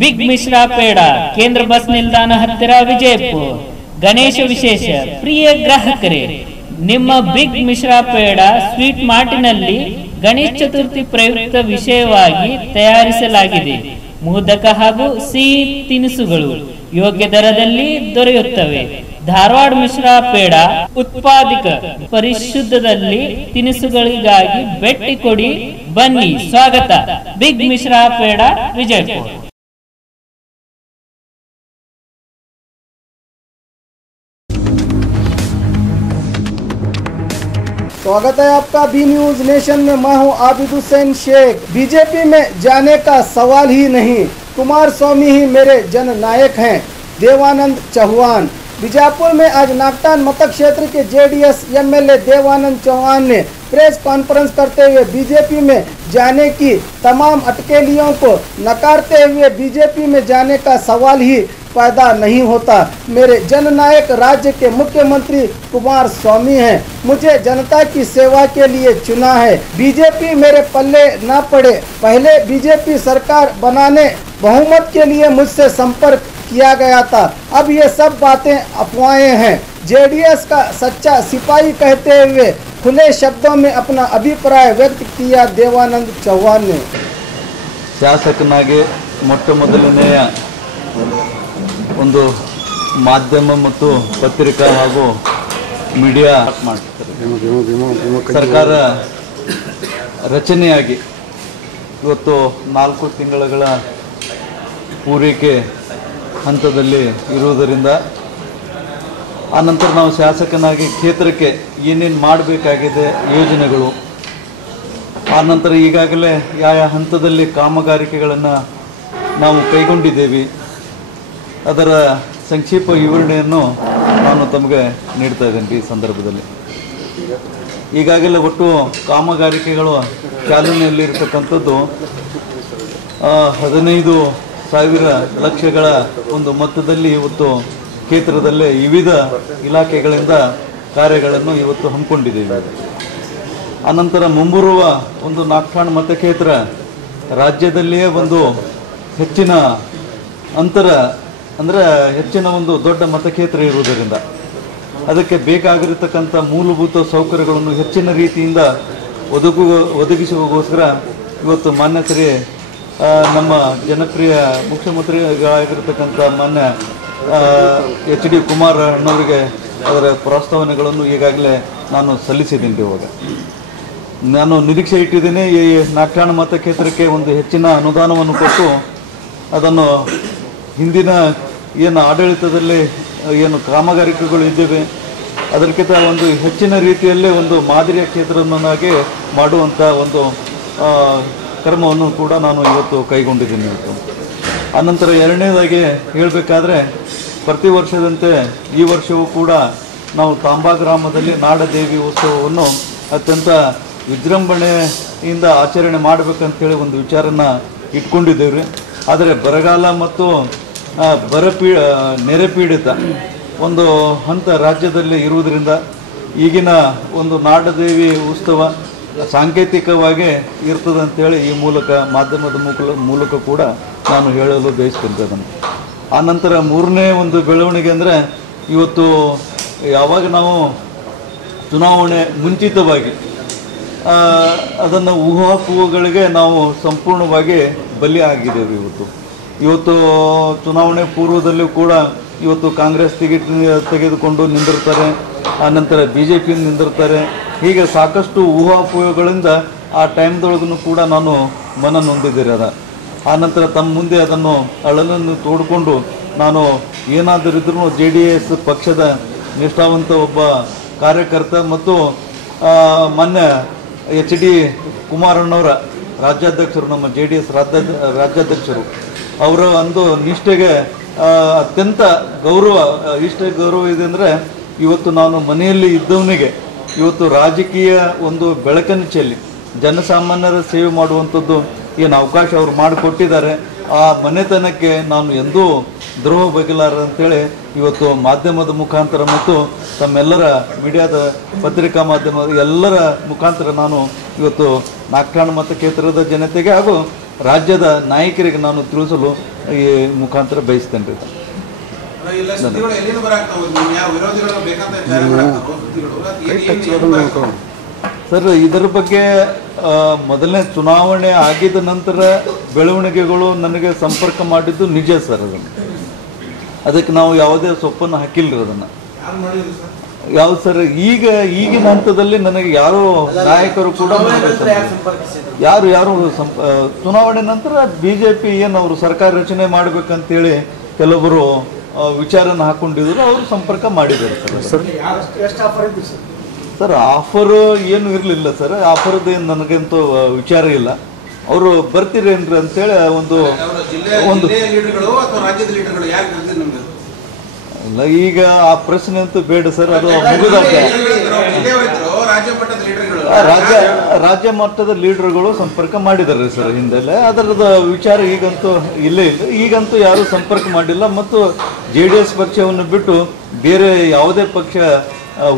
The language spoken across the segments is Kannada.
ಬಿಗ್ ಮಿಶ್ರಾ ಪೇಡ ಕೇಂದ್ರ ಬಸ್ ನಿಲ್ದಾಣ ಹತ್ತಿರ ವಿಜಯಪುರ. ಗಣೇಶ ವಿಶೇಷ ಪ್ರಿಯ ಗ್ರಾಹಕರೇ, ನಿಮ್ಮ ಬಿಗ್ ಮಿಶ್ರಾ ಪೇಡ ಸ್ವೀಟ್ ಮಾರ್ಟಿನಲ್ಲಿ ಗಣೇಶ ಚತುರ್ಥಿ ಪ್ರಯುಕ್ತ ವಿಷಯವಾಗಿ ತಯಾರಿಸಲಾಗಿದೆ. ಮೋದಕ ಹಾಗೂ ಸಿಹಿ ತಿನಿಸುಗಳು ಯೋಗ್ಯ ದರದಲ್ಲಿ ದೊರೆಯುತ್ತವೆ. ಧಾರವಾಡ ಮಿಶ್ರಾ ಪೇಡ ಉತ್ಪಾದಕ ಪರಿಶುದ್ಧದಲ್ಲಿ ತಿನಿಸುಗಳಿಗಾಗಿ ಭೇಟಿ ಕೊಡಿ. ಬನ್ನಿ. ಸ್ವಾಗತ. ಬಿಗ್ ಮಿಶ್ರಾ ಪೇಡ, ವಿಜಯಪುರ. स्वागत है आपका बी न्यूज नेशन में। मैं हूं आबिद हुसैन शेख। बीजेपी में जाने का सवाल ही नहीं, कुमार स्वामी ही मेरे जननायक हैं। देवानंद चौहान। बीजापुर में आज नागटान मतक क्षेत्र के जेडीएस एमएलए देवानंद चौहान ने प्रेस कॉन्फ्रेंस करते हुए बीजेपी में जाने की तमाम अटकलियों को नकारते हुए बीजेपी में जाने का सवाल ही पैदा नहीं होता। मेरे जननायक राज्य के मुख्यमंत्री कुमार स्वामी हैं। मुझे जनता की सेवा के लिए चुना है। बीजेपी मेरे पल्ले ना पड़े। पहले बीजेपी सरकार बनाने बहुमत के लिए मुझसे संपर्क किया गया था। अब ये सब बातें अफवाहें हैं। जेडीएस का सच्चा सिपाही कहते हुए खुले शब्दों में अपना अभिप्राय व्यक्त किया देवानंद चौहान ने। ಶಾಸಕನಾಗಿ ಮೊಟ್ಟ ಮೊದಲನೆಯ ಒಂದು ಮಾಧ್ಯಮ ಮತ್ತು ಪತ್ರಿಕಾ ಹಾಗೂ ಮೀಡಿಯಾ ಮಾಡ್ತಾರೆ. ಸರ್ಕಾರ ರಚನೆಯಾಗಿ ಇವತ್ತು 4 ತಿಂಗಳ ಪೂರೈಕೆ ಹಂತದಲ್ಲಿ ಇರುವುದರಿಂದ ಆನಂತರ ನಾವು ಶಾಸಕನಾಗಿ ಕ್ಷೇತ್ರಕ್ಕೆ ಏನೇನು ಮಾಡಬೇಕಾಗಿದೆ ಯೋಜನೆಗಳು, ಆನಂತರ ಈಗಾಗಲೇ ಯಾವ ಹಂತದಲ್ಲಿ ಕಾಮಗಾರಿಕೆಗಳನ್ನು ನಾವು ಕೈಗೊಂಡಿದ್ದೇವೆ ಅದರ ಸಂಕ್ಷಿಪ್ತ ವಿವರಣೆಯನ್ನು ನಾನು ತಮಗೆ ನೀಡ್ತಾ ಇದ್ದೇನೆ. ಈ ಸಂದರ್ಭದಲ್ಲಿ ಈಗಾಗಲೇ ಒಟ್ಟು ಕಾಮಗಾರಿಕೆಗಳು ಚಾಲನೆಯಲ್ಲಿರ್ತಕ್ಕಂಥದ್ದು 15,000 ಲಕ್ಷಗಳ ಒಂದು ಮೊತ್ತದಲ್ಲಿ ಇವತ್ತು ಕ್ಷೇತ್ರದಲ್ಲೇ ವಿವಿಧ ಇಲಾಖೆಗಳಿಂದ ಕಾರ್ಯಗಳನ್ನು ಇವತ್ತು ಹಮ್ಮಿಕೊಂಡಿದ್ದೇವೆ. ಅನಂತರ ಮುಂಬರುವ ಒಂದು ನಾಗಠಾಣ ಮತಕ್ಷೇತ್ರ ರಾಜ್ಯದಲ್ಲಿಯೇ ಒಂದು ಹೆಚ್ಚಿನ ಅಂತರ ಅಂದರೆ ಹೆಚ್ಚಿನ ಒಂದು ದೊಡ್ಡ ಮತಕ್ಷೇತ್ರ ಇರುವುದರಿಂದ ಅದಕ್ಕೆ ಬೇಕಾಗಿರತಕ್ಕಂಥ ಮೂಲಭೂತ ಸೌಕರ್ಯಗಳನ್ನು ಹೆಚ್ಚಿನ ರೀತಿಯಿಂದ ಒದಗಿಸುವಗೋಸ್ಕರ ಇವತ್ತು ಮಾನ್ಯ ಶ್ರೀ ನಮ್ಮ ಜನಪ್ರಿಯ ಮುಖ್ಯಮಂತ್ರಿಗಳಾಗಿರ್ತಕ್ಕಂಥ ಮಾನ್ಯ HD ಕುಮಾರ್ ಅಣ್ಣವರಿಗೆ ಅದರ ಪ್ರಸ್ತಾವನೆಗಳನ್ನು ಈಗಾಗಲೇ ನಾನು ಸಲ್ಲಿಸಿದ್ದೀನಿ. ಇವಾಗ ನಾನು ನಿರೀಕ್ಷೆ ಇಟ್ಟಿದ್ದೇನೆ ಈ ನಾಗಠಾಣ ಮತಕ್ಷೇತ್ರಕ್ಕೆ ಒಂದು ಹೆಚ್ಚಿನ ಅನುದಾನವನ್ನು ಕೊಟ್ಟು ಅದನ್ನು ಹಿಂದಿನ ಏನು ಆಡಳಿತದಲ್ಲಿ ಏನು ಕಾಮಗಾರಿಕೆಗಳು ಇದ್ದೇವೆ ಅದಕ್ಕಿಂತ ಒಂದು ಹೆಚ್ಚಿನ ರೀತಿಯಲ್ಲೇ ಒಂದು ಮಾದರಿಯ ಕ್ಷೇತ್ರವನ್ನಾಗಿ ಮಾಡುವಂಥ ಒಂದು ಕ್ರಮವನ್ನು ಕೂಡ ನಾನು ಇವತ್ತು ಕೈಗೊಂಡಿದ್ದೀನಿ. ಇವತ್ತು ಆನಂತರ ಎರಡನೇದಾಗಿ ಹೇಳಬೇಕಾದ್ರೆ ಪ್ರತಿ ವರ್ಷದಂತೆ ಈ ವರ್ಷವೂ ಕೂಡ ನಾವು ತಾಂಬಾ ಗ್ರಾಮದಲ್ಲಿ ನಾಡದೇವಿ ಉತ್ಸವವನ್ನು ಅತ್ಯಂತ ವಿಜೃಂಭಣೆಯಿಂದ ಆಚರಣೆ ಮಾಡಬೇಕಂತೇಳಿ ಒಂದು ವಿಚಾರನ ಇಟ್ಕೊಂಡಿದ್ದೇವೆ. ಆದರೆ ಬರಗಾಲ ಮತ್ತು ನೆರೆ ಪೀಡಿತ ಒಂದು ಹಂತ ರಾಜ್ಯದಲ್ಲಿ ಇರುವುದರಿಂದ ಈಗಿನ ಒಂದು ನಾಡದೇವಿ ಉತ್ಸವ ಸಾಂಕೇತಿಕವಾಗಿ ಇರ್ತದೆ ಅಂತೇಳಿ ಈ ಮೂಲಕ ಮಾಧ್ಯಮದ ಮೂಲಕ ಕೂಡ ನಾನು ಹೇಳಲು ಬಯಸ್ತಿದ್ದೇನೆ. ಆನಂತರ ಮೂರನೇ ಒಂದು ಬೆಳವಣಿಗೆ ಅಂದರೆ ಇವತ್ತು ಯಾವಾಗ ನಾವು ಚುನಾವಣೆ ಮುಂಚಿತವಾಗಿ ಅದನ್ನು ಊಹಾಪೋಹಗಳಿಗೆ ನಾವು ಸಂಪೂರ್ಣವಾಗಿ ಬಲಿಯಾಗಿದ್ದೇವೆ. ಇವತ್ತು ಚುನಾವಣೆ ಪೂರ್ವದಲ್ಲೂ ಕೂಡ ಇವತ್ತು ಕಾಂಗ್ರೆಸ್ ಟಿಕೆಟ್ ತೆಗೆದುಕೊಂಡು ನಿಂದಿರ್ತಾರೆ, ಆನಂತರ BJP ನಿಂದಿರ್ತಾರೆ. ಹೀಗೆ ಸಾಕಷ್ಟು ಊಹಾಪೋಹಗಳಿಂದ ಆ ಟೈಮ್ದೊಳಗೂ ಕೂಡ ನಾನು ಮನ ನೊಂದಿದ್ದೇನೆ. ಆನಂತರ ತಮ್ಮ ಮುಂದೆ ಅದನ್ನು ಅಳಲನ್ನು ತೋಡಿಕೊಂಡು ನಾನು ಏನಾದರಿದ್ರೂ JDS ಪಕ್ಷದ ನಿಷ್ಠಾವಂತ ಒಬ್ಬ ಕಾರ್ಯಕರ್ತ ಮತ್ತು ಮಾನ್ಯ HD ಕುಮಾರಣ್ಣವರ ರಾಜ್ಯಾಧ್ಯಕ್ಷರು, ನಮ್ಮ JDS ರಾಜ್ಯಾಧ್ಯಕ್ಷರು, ಅವರ ಒಂದು ನಿಷ್ಠೆಗೆ ಅತ್ಯಂತ ಗೌರವ ಇದೆ. ಅಂದರೆ ಇವತ್ತು ನಾನು ಮನೆಯಲ್ಲಿ ಇದ್ದವನಿಗೆ ಇವತ್ತು ರಾಜಕೀಯ ಒಂದು ಬೆಳಕನ್ನು ಚೆಲ್ಲಿ ಜನಸಾಮಾನ್ಯರ ಸೇವೆ ಮಾಡುವಂಥದ್ದು ಏನು ಅವಕಾಶ ಅವರು ಮಾಡಿಕೊಟ್ಟಿದ್ದಾರೆ. ಆ ಮನೆತನಕ್ಕೆ ನಾನು ಎಂದೂ ದ್ರೋಹ ಬಗೆಲಾರ ಅಂತೇಳಿ ಇವತ್ತು ಮಾಧ್ಯಮದ ಮುಖಾಂತರ ಮತ್ತು ತಮ್ಮೆಲ್ಲರ ಮೀಡಿಯಾದ ಪತ್ರಿಕಾ ಮಾಧ್ಯಮದ ಎಲ್ಲರ ಮುಖಾಂತರ ನಾನು ಇವತ್ತು ನಾಗಠಾಣ ಮತಕ್ಷೇತ್ರದ ಜನತೆಗೆ ಹಾಗೂ ರಾಜ್ಯದ ನಾಯಕರಿಗೆ ನಾನು ತಿಳಿಸಲು ಈ ಮುಖಾಂತರ ಬಯಸ್ತೇನೆ ರೀ. ಸರ್, ಇದರ ಬಗ್ಗೆ ಮೊದಲನೇ ಚುನಾವಣೆ ಆಗಿದ ನಂತರ ಬೆಳವಣಿಗೆಗಳು ನನಗೆ ಸಂಪರ್ಕ ಮಾಡಿದ್ದು ನಿಜ ಸರ್. ಅದಕ್ಕೆ ನಾವು ಯಾವುದೇ ಸೊಪ್ಪನ್ನು ಹಾಕಿಲ್ರಿ ಅದನ್ನು. ಯಾವ್ದು ಸರ್, ಈಗಿನ ಹಂತದಲ್ಲಿ ನನಗೆ ಯಾರು ನಾಯಕರು ಕೂಡ ಯಾರು ಚುನಾವಣೆ ನಂತರ BJP ಏನು ಅವರು ಸರ್ಕಾರ ರಚನೆ ಮಾಡ್ಬೇಕಂತೇಳಿ ಕೆಲವರು ವಿಚಾರನ ಹಾಕೊಂಡಿದ್ರು, ಅವರು ಸಂಪರ್ಕ ಮಾಡಿದ್ದಾರೆ ಸರ್. ಸರ್, ಆಫರ್ ಏನು ಇರಲಿಲ್ಲ ಸರ್. ಆಫರ್ದೇನು ನನಗಂತೂ ವಿಚಾರ ಇಲ್ಲ. ಅವರು ಬರ್ತೀರೇನ್ರಿ ಅಂತೇಳಿ ಒಂದು ಇಲ್ಲ, ಈಗ ಆ ಪ್ರಶ್ನೆ ಅಂತೂ ಬೇಡ ಸರ್. ಅದು ಮುಗಿದಾಗೆ ರಾಜ್ಯ ಮಟ್ಟದ ಲೀಡರ್ಗಳು ಸಂಪರ್ಕ ಮಾಡಿದ್ದಾರೆ ಸರ್ ಹಿಂದೆಲ್ಲೇ. ಅದರದ ವಿಚಾರ ಈಗಂತೂ ಇಲ್ಲೇ ಇಲ್ಲ. ಈಗಂತೂ ಯಾರೂ ಸಂಪರ್ಕ ಮಾಡಿಲ್ಲ. ಮತ್ತು JDS ಪಕ್ಷವನ್ನು ಬಿಟ್ಟು ಬೇರೆ ಯಾವುದೇ ಪಕ್ಷ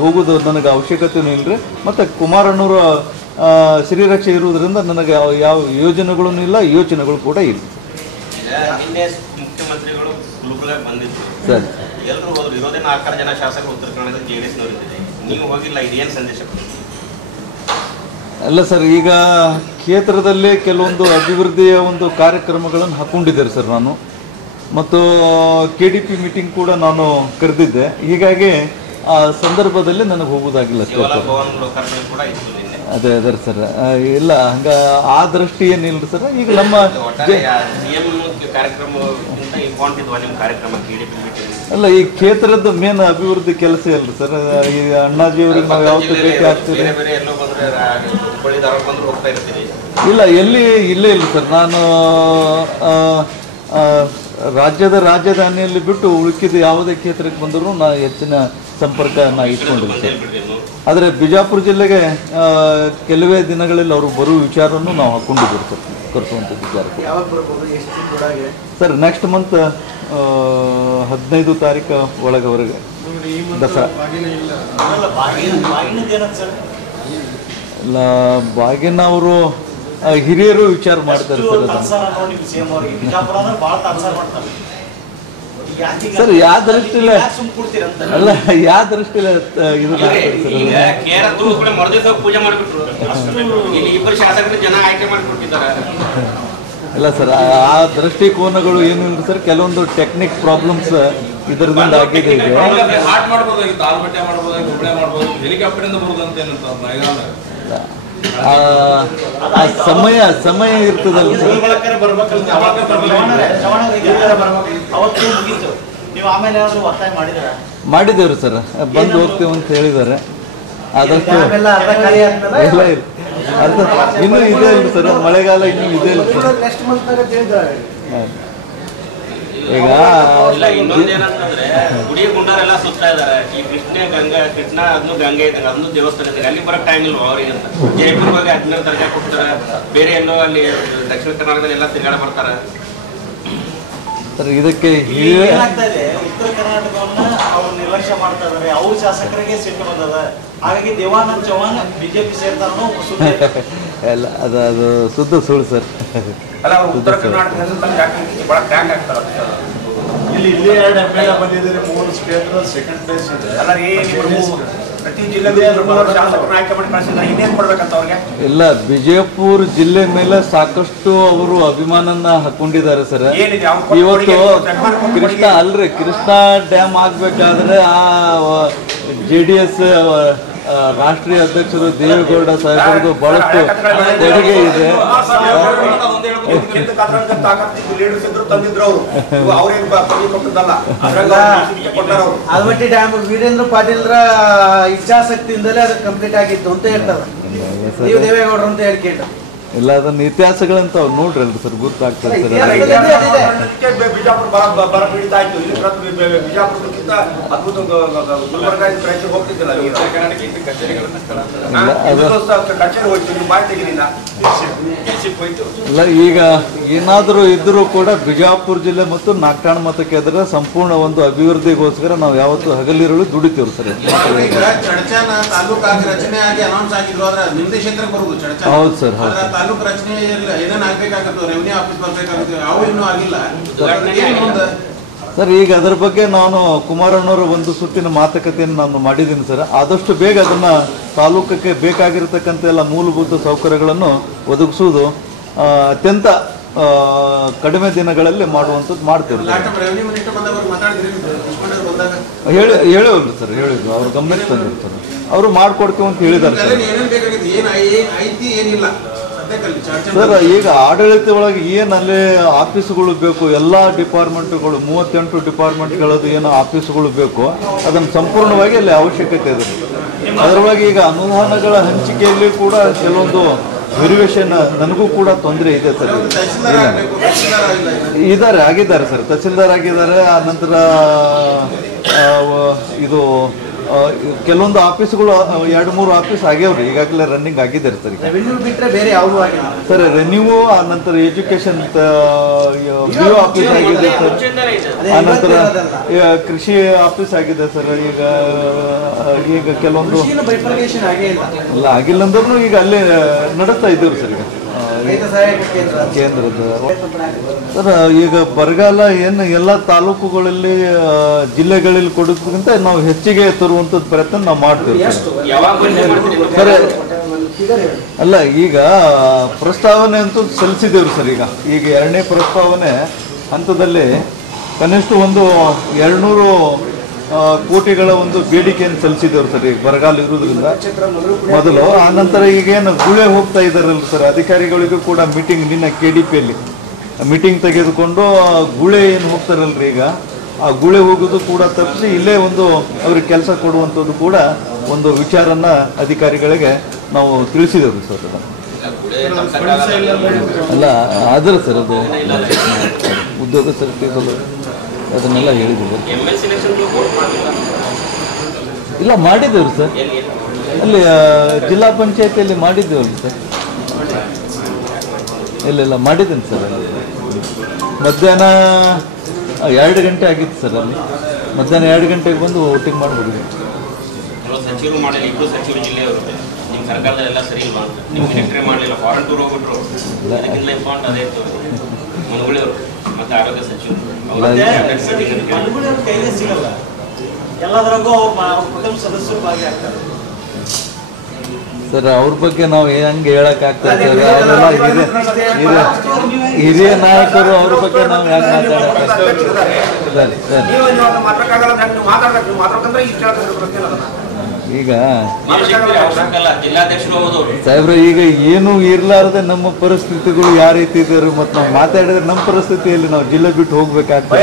ಹೋಗೋದು ನನಗೆ ಅವಶ್ಯಕತೆಯೂ ಇಲ್ಲರಿ. ಮತ್ತು ಕುಮಾರಣ್ಣವರು ಶ್ರೀರಕ್ಷೆ ಇರುವುದರಿಂದ ನನಗೆ ಯಾವ ಯೋಜನೆಗಳೂ ಇಲ್ಲ, ಯೋಚನೆಗಳು ಕೂಡ ಇಲ್ಲ. ಮುಖ್ಯಮಂತ್ರಿಗಳು ಗುಲ್ಬರ್ಗ ಬಂದಿದ್ರು ಸರ್, ಎಲ್ಲರೂ ಹೋದ್ರು. ಇರೋದೇ 4 ಜನ ಶಾಸಕರು ಉತ್ತರ ಕನ್ನಡದ JDSನವರಿದ್ದಾರೆ. ನೀವು ಹೋಗಿಲ್ಲ, ಇದೇನು ಸಂದೇಶ? ಅಲ್ಲ ಸರ್, ಈಗ ಕ್ಷೇತ್ರದಲ್ಲಿ ಕೆಲವೊಂದು ಅಭಿವೃದ್ಧಿಯ ಒಂದು ಕಾರ್ಯಕ್ರಮಗಳನ್ನು ಹಾಕ್ಕೊಂಡಿದ್ದಾರೆ ಸರ್ ನಾನು. ಮತ್ತು KDP ಮೀಟಿಂಗ್ ಕೂಡ ನಾನು ಕರೆದಿದ್ದೆ. ಹೀಗಾಗಿ ಆ ಸಂದರ್ಭದಲ್ಲಿ ನನಗೆ ಹೋಗೋದಾಗಿಲ್ಲ ಸರ್. ಅದೇ ಸರ್, ಇಲ್ಲ ಹಂಗ ಆ ದೃಷ್ಟಿ ಏನಿಲ್ಲ ಸರ್. ಈಗ ನಮ್ಮ ಅಲ್ಲ, ಈ ಕ್ಷೇತ್ರದ ಮೇನ್ ಅಭಿವೃದ್ಧಿ ಕೆಲಸ ಅಲ್ರಿ ಸರ್. ಈ ಅಣ್ಣಾಜಿಯವ್ರಿಗೆ ನಾವು ಯಾವತ್ತೂ ಭೇಟಿ ಆಗ್ತೀವಿ. ಇಲ್ಲ, ಇಲ್ಲೇ ಇಲ್ಲ ಸರ್. ನಾನು ರಾಜ್ಯದ ರಾಜಧಾನಿಯಲ್ಲಿ ಬಿಟ್ಟು ಉಳುಕಿದ ಯಾವುದೇ ಕ್ಷೇತ್ರಕ್ಕೆ ಬಂದರೂ ನಾ ಹೆಚ್ಚಿನ ಸಂಪರ್ಕ ಇಟ್ಕೊಂಡಿರ್ತೀನಿ. ಆದರೆ ಬಿಜಾಪುರ ಜಿಲ್ಲೆಗೆ ಕೆಲವೇ ದಿನಗಳಲ್ಲಿ ಅವರು ಬರುವ ವಿಚಾರವನ್ನು ನಾವು ಹಾಕ್ಕೊಂಡಿದ್ದೀವಿ ಸರ್. ಕರೆಸುವಂಥ ವಿಚಾರ ಸರ್ ನೆಕ್ಸ್ಟ್ ಮಂತ್ 15 ತಾರೀಕು ಒಳಗವರೆಗೆ ದಸರಾ. ಇಲ್ಲ, ಬಾಗಿನ ಅವರು ಹಿರಿಯರು ವಿಚಾರ ಮಾಡ್ತಾರೆ ಸರ್. ಯಾವ ದೃಷ್ಟಿಲ್ಲ ಅಲ್ಲ, ಯಾವ ದೃಷ್ಟಿಲ್ಲ ಇದು ಪೂಜೆ ಮಾಡಿಬಿಟ್ರು. ಇಬ್ಬರು ಶಾಸಕರು ಜನ ಆಯ್ಕೆ ಮಾಡಿಕೊಟ್ಟಿದ್ದಾರೆ. ಇಲ್ಲ ಸರ್, ಆ ದೃಷ್ಟಿಕೋನಗಳು ಏನು ಇಲ್ಲ ಸರ್. ಕೆಲವೊಂದು ಟೆಕ್ನಿಕ್ ಪ್ರಾಬ್ಲಮ್ಸ್ ಇದರಿಂದ ಆಗಿದೆ. ಈಗ ಸಮಯ ಇರ್ತದಲ್ಲ ಸರ್. ಮಾಡಿದ್ದೇವ್ರಿ ಸರ್, ಬಂದು ಹೋಗ್ತೇವೆ ಅಂತ ಹೇಳಿದ್ದಾರೆ. ಆದಷ್ಟು ಇಲ್ಲ ಅದು ಇನ್ನೂ ಇದೆ ಅಲ್ರಿ ಸರ್, ಮಳೆಗಾಲ ಇನ್ನೂ ಇದೆ ಅಲ್ಲ ಸರ್. ಈಗ ಇನ್ನೊಂದೇನಂತಂದ್ರೆ ಗುಡಿಯ ಗುಂಡಾರೆಲ್ಲ ಸುತ್ತಾ ಇದಾರೆ. ಈ ಕೃಷ್ಣ ಅದನ್ನು ಗಂಗೆ ಇದ್ದಂಗೆ ಅದನ್ನು ದೇವಸ್ಥಾನ ಇದ್ದಂಗೆ ಅಲ್ಲಿ ಬರೋಕ್ ಟೈಮ್ ಇಲ್ವಾ ಅವ್ರಿಗೆ ಅಂತ. ಜೈಪುರ್ ಬಗ್ಗೆ 17 ದರ್ಜಾ ಕೊಡ್ತಾರೆ. ಬೇರೆ ಎಲ್ಲೋ ಅಲ್ಲಿ ದಕ್ಷಿಣ ಕರ್ನಾಟಕದಲ್ಲಿ ಎಲ್ಲ ತಿರುಗಾಡ ಬರ್ತಾರೆ ಸರ್. ಇದಕ್ಕೆ ಉತ್ತರ ಕರ್ನಾಟಕವನ್ನ ಅವ್ರು ನಿರ್ಲಕ್ಷ್ಯ ಮಾಡ್ತಾ ಇದಾರೆ. ಅವ್ರ ಶಾಸಕರಿಗೆ ಸಿಟ್ಟು ಬಂದದ. ಹಾಗಾಗಿ ದೇವಾನಂದ್ ಚೌಹಾಣ್ BJP ಸೇರ್ತಾರೋ ಎಲ್ಲ ಅದು ಸುದ್ದ ಸುಳ್ಳು ಸರ್. ಉತ್ತರ ಕರ್ನಾಟಕ ಇಲ್ಲಿ 2 MLA ಬಂದಿದ್ದಾರೆ, 3 ಕ್ಷೇತ್ರ ಸೆಕೆಂಡ್ ಪ್ಲೇಸ್ ಇದೆ. ಪ್ರತಿ ಜಿಲ್ಲೆಗೆ ಶಾಸಕರು ಆಯ್ಕೆ ಮಾಡಿ ಕಳಿಸಿದ್ರೆ ಇನ್ನೇನ್ ಕೊಡ್ಬೇಕಂತ ಅವ್ರಿಗೆ? ಇಲ್ಲ, ಬಿಜಾಪುರ ಜಿಲ್ಲೆ ಮೇಲೆ ಸಾಕಷ್ಟು ಅವರು ಅಭಿಮಾನನ ಹಾಕೊಂಡಿದ್ದಾರೆ ಸರ್. ಇವತ್ತು ಕೃಷ್ಣ ಡ್ಯಾಮ್ ಆಗ್ಬೇಕಾದ್ರೆ ಆ JDS ರಾಷ್ಟ್ರೀಯ ಅಧ್ಯಕ್ಷರು ದೇವೇಗೌಡ ಸಾಹೇಬರದು ಬಹಳಷ್ಟು ಕೊಡುಗೆ ಇದೆ. ಆಲ್ಮಟ್ಟಿ ಡ್ಯಾಮ್ ವೀರೇಂದ್ರ ಪಾಟೀಲ್ರ ಇಚ್ಛಾಶಕ್ತಿಯಿಂದಲೇ ಅದು ಕಂಪ್ಲೀಟ್ ಆಗಿತ್ತು ಅಂತ ಹೇಳ್ತಾರೆ. ನೀವು ದೇವೇಗೌಡರು ಅಂತ ಹೇಳ್ಕೊಂಡು ಇಲ್ಲ, ಅದನ್ನ ಇತಿಹಾಸಗಳಂತ ನೋಡ್ರಲ್ರಿ ಸರ್, ಗೊತ್ತಾಗ್ತದೆ ಸರ್. ಬಿಜಾಪುರ ಬರ ಪೀಡಿತ ಆಯ್ತು. ಇಲ್ಲಿ ಬಿಜಾಪುರಕ್ಕಿಂತ ಅದ್ಭುತ ಗುಲ್ಬರ್ಗ ಪ್ರಯತ್ನ ಹೋಗ್ತಿದ್ದಿಲ್ಲ. ಕಚೇರಿ ಹೋಯ್ತು, ನೀವು ಬಾಯಿ ತೆಗಿಲಿಲ್ಲ, ಇಲ್ಲ ಈಗ ಏನಾದರೂ ಇದ್ರೂ ಕೂಡ ಬಿಜಾಪುರ ಜಿಲ್ಲೆ ಮತ್ತು ನಾಗಠಾಣ ಮತಕ್ಷೇತ್ರದ ಸಂಪೂರ್ಣ ಒಂದು ಅಭಿವೃದ್ಧಿಗೋಸ್ಕರ ನಾವು ಯಾವತ್ತು ಹಗಲಿರುಳು ದುಡಿತೀವಿ ಸರ್. ಚಡಚನ ತಾಲೂಕಾಗಿ ರಚನೆ ಆಗಿ ಅನೌನ್ಸ್ ಆಗಿದ್ರು, ಆದ್ರೆ ನಿಮ್ದೇ ಕ್ಷೇತ್ರಕ್ಕೆ ಬರುವುದು ಚಡಚನ. ಹೌದು ಸರ್, ಹೌದು. ತಾಲೂಕು ರಚನೆ ಏನೇನು ಆಗ್ಬೇಕಾಗುತ್ತೆ, ರೆವಿನ್ಯೂ ಆಫೀಸ್ ಬರ್ಬೇಕಾಗುತ್ತೆ, ಅವು ಇನ್ನೂ ಆಗಿಲ್ಲ ಸರ್. ಈಗ ಅದರ ಬಗ್ಗೆ ನಾನು ಕುಮಾರಣ್ಣವರ ಒಂದು ಸುತ್ತಿನ ಮಾತುಕತೆಯನ್ನು ನಾನು ಮಾಡಿದ್ದೀನಿ ಸರ್. ಆದಷ್ಟು ಬೇಗ ಅದನ್ನ ತಾಲೂಕಕ್ಕೆ ಬೇಕಾಗಿರತಕ್ಕಂಥ ಎಲ್ಲ ಮೂಲಭೂತ ಸೌಕರ್ಯಗಳನ್ನು ಒದಗಿಸುವುದು ಅತ್ಯಂತ ಕಡಿಮೆ ದಿನಗಳಲ್ಲಿ ಮಾಡುವಂಥದ್ದು ಮಾಡ್ತೇವೆ. ಹೇಳಿದ್ರು ಸರ್, ಹೇಳಿದ್ರು, ಅವ್ರ ಗಮನಕ್ಕೆ ತಂದಿರ್ತಾರೆ, ಅವರು ಮಾಡ್ಕೊಡ್ತೀವಿ ಅಂತ ಹೇಳಿದ್ದಾರೆ ಸರ್. ಈಗ ಆಡಳಿತ ಒಳಗೆ ಏನು ಅಲ್ಲಿ ಆಫೀಸ್ಗಳು ಬೇಕು, ಎಲ್ಲ ಡಿಪಾರ್ಟ್ಮೆಂಟ್ಗಳು 38 ಡಿಪಾರ್ಟ್ಮೆಂಟ್ಗಳದ್ದು ಏನು ಆಫೀಸ್ಗಳು ಬೇಕು, ಅದನ್ನು ಸಂಪೂರ್ಣವಾಗಿ ಅಲ್ಲಿ ಅವಶ್ಯಕತೆ ಇದೆ. ಅದರೊಳಗೆ ಈಗ ಅನುದಾನಗಳ ಹಂಚಿಕೆಯಲ್ಲಿ ಕೂಡ ಕೆಲವೊಂದು ವೆರಿವೇಷನ್ ನನಗೂ ಕೂಡ ತೊಂದರೆ ಇದೆ ಸರ್. ಇದ್ದಾರೆ, ಆಗಿದ್ದಾರೆ ಸರ್, ತಹಸೀಲ್ದಾರ್ ಆಗಿದ್ದಾರೆ. ಆ ನಂತರ ಇದು ಕೆಲವೊಂದು ಆಫೀಸ್ಗಳು 2-3 ಆಫೀಸ್ ಆಗ್ಯಾವ್ರಿ, ಈಗಾಗಲೇ ರನ್ನಿಂಗ್ ಆಗಿದ್ದಾರೆ ಸರ್. ರೆವಿನ್ಯೂ ಬಿಟ್ಟರೆ ಬೇರೆ ಯಾವುದು ಆಗಿಲ್ಲ ಸರ್. ರೆನ್ಯೂ, ಆ ನಂತರ ಎಜುಕೇಶನ್ BO ಆಫೀಸ್ ಆಗಿದೆ ಸರ್. ಆ ನಂತರ ಕೃಷಿ ಆಫೀಸ್ ಆಗಿದೆ ಸರ್. ಈಗ ಕೆಲವೊಂದು ಇಲ್ಲ ಆಗಿಲ್ಲ ಅಂದ್ರೂ ಈಗ ಅಲ್ಲೇ ನಡೆಸ್ತಾ ಇದ್ದೀವಿ ಸರ್. ಈಗ ಕೇಂದ್ರದ ಸರ್, ಈಗ ಬರಗಾಲ ಏನು ಎಲ್ಲ ತಾಲೂಕುಗಳಲ್ಲಿ ಜಿಲ್ಲೆಗಳಲ್ಲಿ ಕೊಡೋದಕ್ಕಿಂತ ನಾವು ಹೆಚ್ಚಿಗೆ ತರುವಂಥದ್ದು ಪ್ರಯತ್ನ ನಾವು ಮಾಡ್ತೀವಿ ಸರ್. ಅಲ್ಲ, ಈಗ ಪ್ರಸ್ತಾವನೆ ಅಂತೂ ಸಲ್ಲಿಸಿದ್ದೇವ್ರಿ ಸರ್. ಈಗ 2ನೇ ಪ್ರಸ್ತಾವನೆ ಹಂತದಲ್ಲಿ ಕನಿಷ್ಠ ಒಂದು 200 ಕೋಟಿಗಳ ಒಂದು ಬೇಡಿಕೆಯನ್ನು ಸಲ್ಲಿಸಿದ್ದೇವ್ರು ಸರ್. ಈಗ ಬರಗಾಲ ಇರೋದ್ರಿಂದ ಮೊದಲು. ಆ ನಂತರ ಈಗೇನು ಗುಳೆ ಹೋಗ್ತಾ ಇದ್ದಾರಲ್ಲ ಸರ್, ಅಧಿಕಾರಿಗಳಿಗೂ ಕೂಡ ಮೀಟಿಂಗ್, ನಿನ್ನ KDPಯಲ್ಲಿ ಮೀಟಿಂಗ್ ತೆಗೆದುಕೊಂಡು ಗುಳೆ ಏನು ಹೋಗ್ತಾರಲ್ರಿ, ಈಗ ಆ ಗುಳೆ ಹೋಗೋದು ಕೂಡ ತಪ್ಪಿಸಿ ಇಲ್ಲೇ ಒಂದು ಅವ್ರಿಗೆ ಕೆಲಸ ಕೊಡುವಂಥದ್ದು ಕೂಡ ಒಂದು ವಿಚಾರನ ಅಧಿಕಾರಿಗಳಿಗೆ ನಾವು ತಿಳಿಸಿದ್ದೇವೆ ಸರ್. ಅಲ್ಲ ಆದ್ರೆ ಸರ್, ಅದು ಉದ್ಯೋಗ ಸೃಷ್ಟಿ ಅದನ್ನೆಲ್ಲ ಹೇಳಿದ್ದೀವಿ. ಇಲ್ಲ ಮಾಡಿದ್ದೇವ್ರಿ ಸರ್, ಅಲ್ಲಿ ಜಿಲ್ಲಾ ಪಂಚಾಯತಿಯಲ್ಲಿ ಮಾಡಿದ್ದೇವಲ್ಲ ಸರ್. ಇಲ್ಲ ಮಾಡಿದ್ದೀನಿ ಸರ್. ಅಲ್ಲಿ ಮಧ್ಯಾಹ್ನ 2 ಗಂಟೆ ಆಗಿತ್ತು ಸರ್. ಅಲ್ಲಿ ಮಧ್ಯಾಹ್ನ 2 ಗಂಟೆಗೆ ಬಂದು ವೋಟಿಂಗ್ ಮಾಡಿಬಿಡಿ. ಸಚಿವರು ಮಾಡಲಿಲ್ಲ, ಇಬ್ಬರು ಸಚಿವರು ಜಿಲ್ಲೆಯವರು. ನಿಮ್ಮ ಸರ್ಕಾರದಲ್ಲೆಲ್ಲ ಸರಿ ಇಲ್ವಾ? ನೀವು ಮಿನಿಸ್ಟ್ರಿ ಮಾಡಲಿಲ್ಲ, ಫಾರೆನ್ ಟೂರ್ ಹೋಗ್ಬಿಟ್ರು. ಅದಕ್ಕಿಂತ ಇಂಪಾರ್ಟೆಂಟ್ ಅದೇ ಇತ್ತು ಮನಗುಳಿಯವರು ಮತ್ತೆ ಆರೋಗ್ಯ ಸಚಿವರು. ಕೈಲೇ ಸಿಗಲ್ಲ, ಎಲ್ಲದರಾಗೂ ಅವ್ರ ಕುಟುಂಬ ಸದಸ್ಯರು ಭಾಗಿಯಾಗ್ತಾರೆ ಸರ್. ಅವ್ರ ಬಗ್ಗೆ ನಾವು ಹೆಂಗೆ ಹೇಳಕ್ಕಾಗ್ತದೆ ಸರ್? ಅವರೆಲ್ಲ ಹಿರಿಯ ನಾಯಕರು, ಅವ್ರ ಬಗ್ಗೆ ನಾವು ಹೆಂಗೆ ಈಗ ಸಾಹೇಬ್ರ, ಈಗ ಏನು ಇರ್ಲಾರ್ದೆ ನಮ್ಮ ಪರಿಸ್ಥಿತಿಗಳು ಯಾವ ರೀತಿ ಇದ್ದಾರೆ, ಮತ್ತು ನಾವು ಮಾತಾಡಿದ್ರೆ ನಮ್ಮ ಪರಿಸ್ಥಿತಿಯಲ್ಲಿ ನಾವು ಜಿಲ್ಲೆ ಬಿಟ್ಟು ಹೋಗ್ಬೇಕಾಗ್ತದೆ.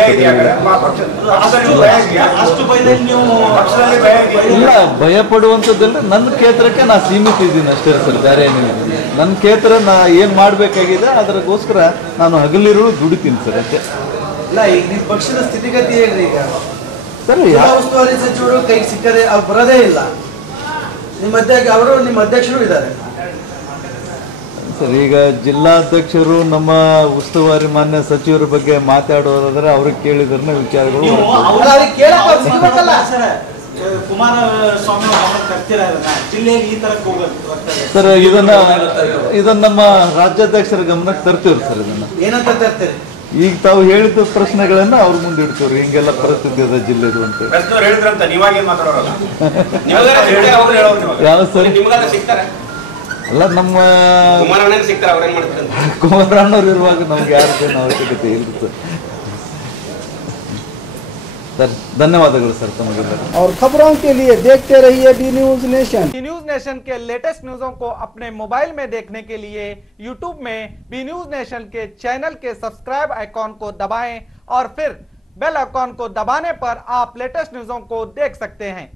ಇಲ್ಲ, ಭಯ ಪಡುವಂಥದ್ದಲ್ಲ. ನನ್ನ ಕ್ಷೇತ್ರಕ್ಕೆ ನಾ ಸೀಮಿತ ಇದ್ದೀನಿ ಅಷ್ಟೇ ಸರ್, ಬೇರೆ ಏನಿಲ್ಲ. ನನ್ನ ಕ್ಷೇತ್ರ ನಾ ಏನು ಮಾಡಬೇಕಾಗಿದೆ ಅದಕ್ಕೋಸ್ಕರ ನಾನು ಹಗಲಿರುಳು ದುಡಿತೀನಿ ಸರ್ ಅಷ್ಟೇ. ಇಲ್ಲ, ಈಗ ನಿಮ್ಮ ಪಕ್ಷದ ಸ್ಥಿತಿಗತಿ ಹೇಳ್ರಿ. ಈಗ ಸರ್, ಉಸ್ತುವಾರಿ ಸಚಿವರು ಕೈಗೆ ಸಿಕ್ಕರೆ ಅವ್ರು ಬರೋದೇ ಇಲ್ಲ. ನಿಮ್ಮ ಅಧ್ಯಕ್ಷರು ಇದ್ದಾರೆ ಸರ್. ಈಗ ಜಿಲ್ಲಾಧ್ಯಕ್ಷರು ನಮ್ಮ ಉಸ್ತುವಾರಿ ಮಾನ್ಯ ಸಚಿವರ ಬಗ್ಗೆ ಮಾತಾಡೋದಾದ್ರೆ ಅವ್ರಿಗೆ ಕೇಳಿದ್ರೆ ವಿಚಾರಗಳು ಕುಮಾರಸ್ವಾಮಿ ಜಿಲ್ಲೆಯಲ್ಲಿ ಈ ತರ ಸರ್. ಇದನ್ನ ನಮ್ಮ ರಾಜ್ಯಾಧ್ಯಕ್ಷರ ಗಮನಕ್ಕೆ ತರ್ತೀವ್ರಿ ಸರ್. ಇದನ್ನ ಏನಂತ ತರ್ತೀರಿ? ಈಗ ತಾವು ಹೇಳಿದ ಪ್ರಶ್ನೆಗಳನ್ನ ಅವ್ರ ಮುಂದೆ ಇಡ್ತೀವ್ರಿ. ಹಿಂಗೆಲ್ಲ ಪರಿಸ್ಥಿತಿ ಇದೆ ಜಿಲ್ಲೆದು ಅಂತ. ಯಾವ ಸರ್? ಅಲ್ಲ, ನಮ್ಮ ಕುಮಾರಣ್ಣವ್ರು ಇರುವಾಗ ನಮ್ಗೆ ಯಾರಿಗೇನು ಅವಶ್ಯಕತೆ ಇಲ್ಲ ಸರ್. सर धन्यवाद सर तमಗೆಲ್ಲರಿಗೂ। और खबरों के लिए देखते रहिए B News Nation. B News Nation के लेटेस्ट न्यूज़ों को अपने मोबाइल में देखने के लिए यूट्यूब में बी न्यूज नेशन के चैनल के सब्सक्राइब आइकॉन को दबाएं और फिर बेल आइकॉन को दबाने पर आप लेटेस्ट न्यूज़ों को देख सकते हैं।